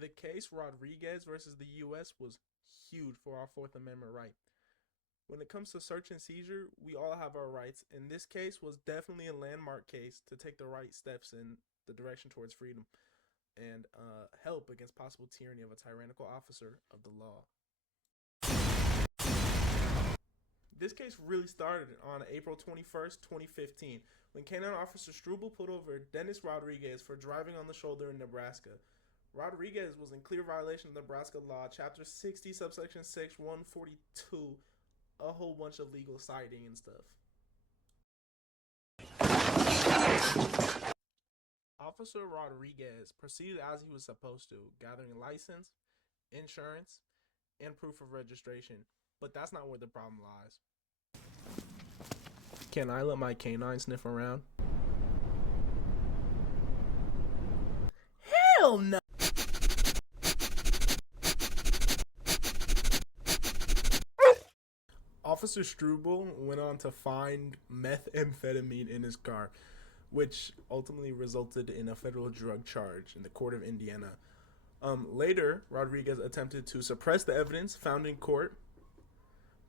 The case Rodriguez versus the U.S. was huge for our Fourth Amendment right. When it comes to search and seizure, we all have our rights, and this case was definitely a landmark case to take the right steps in the direction towards freedom and help against possible tyranny of a tyrannical officer of the law. This case really started on April 21st, 2015, when Canine Officer Struble pulled over Dennis Rodriguez for driving on the shoulder in Nebraska. Rodriguez was in clear violation of Nebraska law, Chapter 60, subsection 6, 142, a whole bunch of legal citing and stuff. Officer Rodriguez proceeded as he was supposed to, gathering license, insurance, and proof of registration. But that's not where the problem lies. Can I let my canine sniff around? Hell no! Officer Struble went on to find methamphetamine in his car, which ultimately resulted in a federal drug charge in the court of Indiana. Later, Rodriguez attempted to suppress the evidence found in court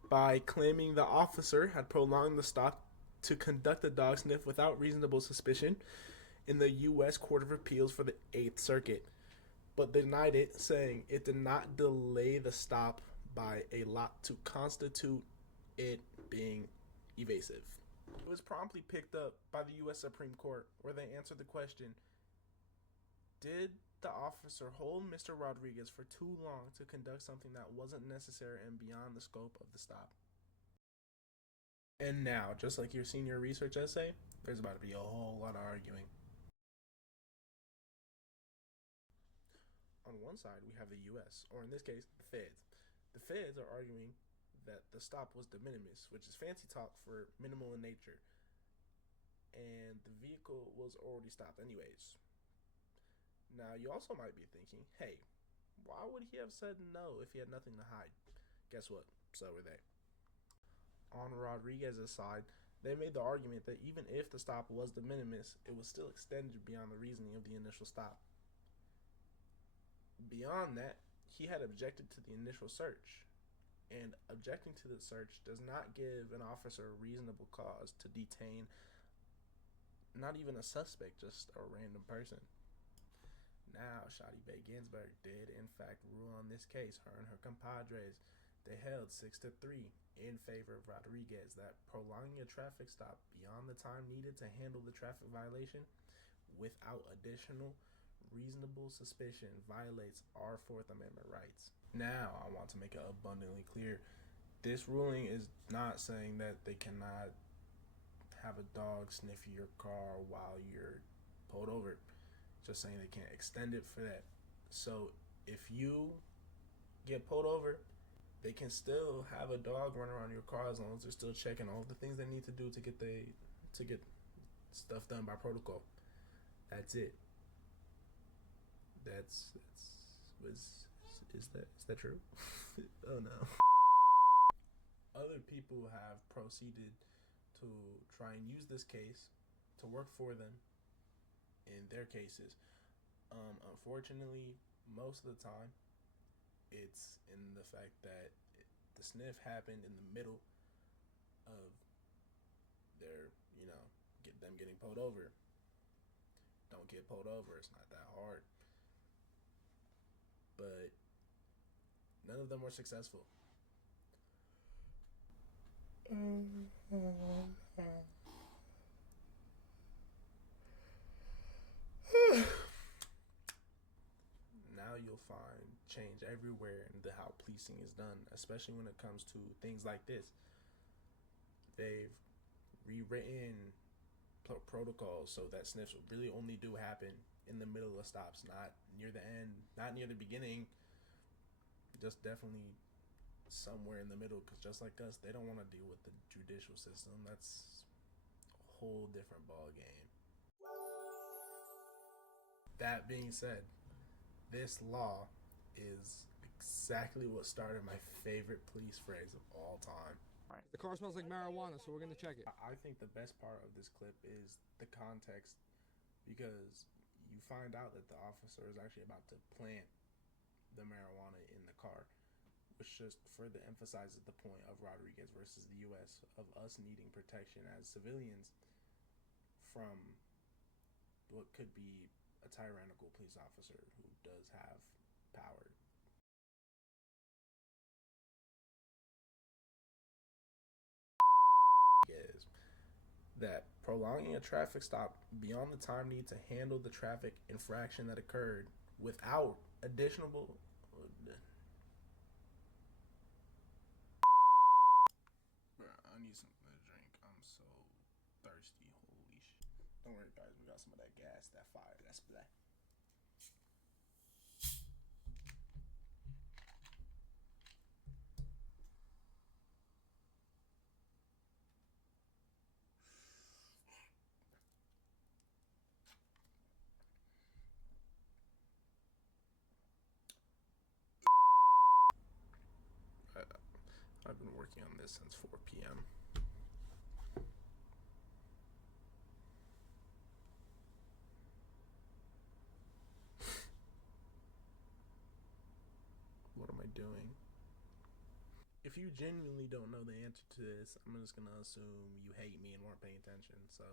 by claiming the officer had prolonged the stop to conduct a dog sniff without reasonable suspicion in the U.S. Court of Appeals for the 8th Circuit, but denied it, saying it did not delay the stop by a lot to constitute it being evasive. It was promptly picked up by the U.S. Supreme Court, where they answered the question, did the officer hold Mr. Rodriguez for too long to conduct something that wasn't necessary and beyond the scope of the stop? And now, just like your senior research essay, there's about to be a whole lot of arguing. On one side, we have the U.S., or in this case, the feds. The feds are arguing that the stop was de minimis, which is fancy talk for minimal in nature, and the vehicle was already stopped anyways. Now, you also might be thinking, hey, why would he have said no if he had nothing to hide? Guess what? So were they. On Rodriguez's side, they made the argument that even if the stop was de minimis, it was still extended beyond the reasoning of the initial stop. Beyond that, he had objected to the initial search, and objecting to the search does not give an officer a reasonable cause to detain not even a suspect, just a random person. Now, Shotty Bay Ginsburg did in fact rule on this case. Her and her compadres, they held 6-3 in favor of Rodriguez that prolonging a traffic stop beyond the time needed to handle the traffic violation without additional reasonable suspicion violates our Fourth Amendment rights. Now, I want to make it abundantly clear, this ruling is not saying that they cannot have a dog sniff your car while you're pulled over. Just saying they can't extend it for that. So if you get pulled over, they can still have a dog run around your car as long as they're still checking all the things they need to do to get stuff done by protocol. That's it. Is that true? Oh no. Other people have proceeded to try and use this case to work for them in their cases. Unfortunately, most of the time, it's in the fact that the sniff happened in the middle of their, them getting pulled over. Don't get pulled over. It's not that hard. But none of them were successful. Now you'll find change everywhere in how policing is done, especially when it comes to things like this. They've rewritten protocols so that sniffs really only do happen in the middle of stops, not near the end, not near the beginning, just definitely somewhere in the middle, because just like us, they don't want to deal with the judicial system. That's a whole different ball game. That being said, this law is exactly what started my favorite police phrase of all time. The car smells like marijuana, so we're going to check it. I think the best part of this clip is the context, because you find out that the officer is actually about to plant the marijuana in the car, which just further emphasizes the point of Rodriguez versus the U.S. of us needing protection as civilians from what could be a tyrannical police officer who does have power. Is that prolonging a traffic stop beyond the time needed to handle the traffic infraction that occurred without additional. I need something to drink. I'm so thirsty. Holy shit. Don't worry, guys. We got some of that gas, that fire, that splat. I've been working on this since 4 p.m. What am I doing? If you genuinely don't know the answer to this, I'm just gonna assume you hate me and weren't paying attention. So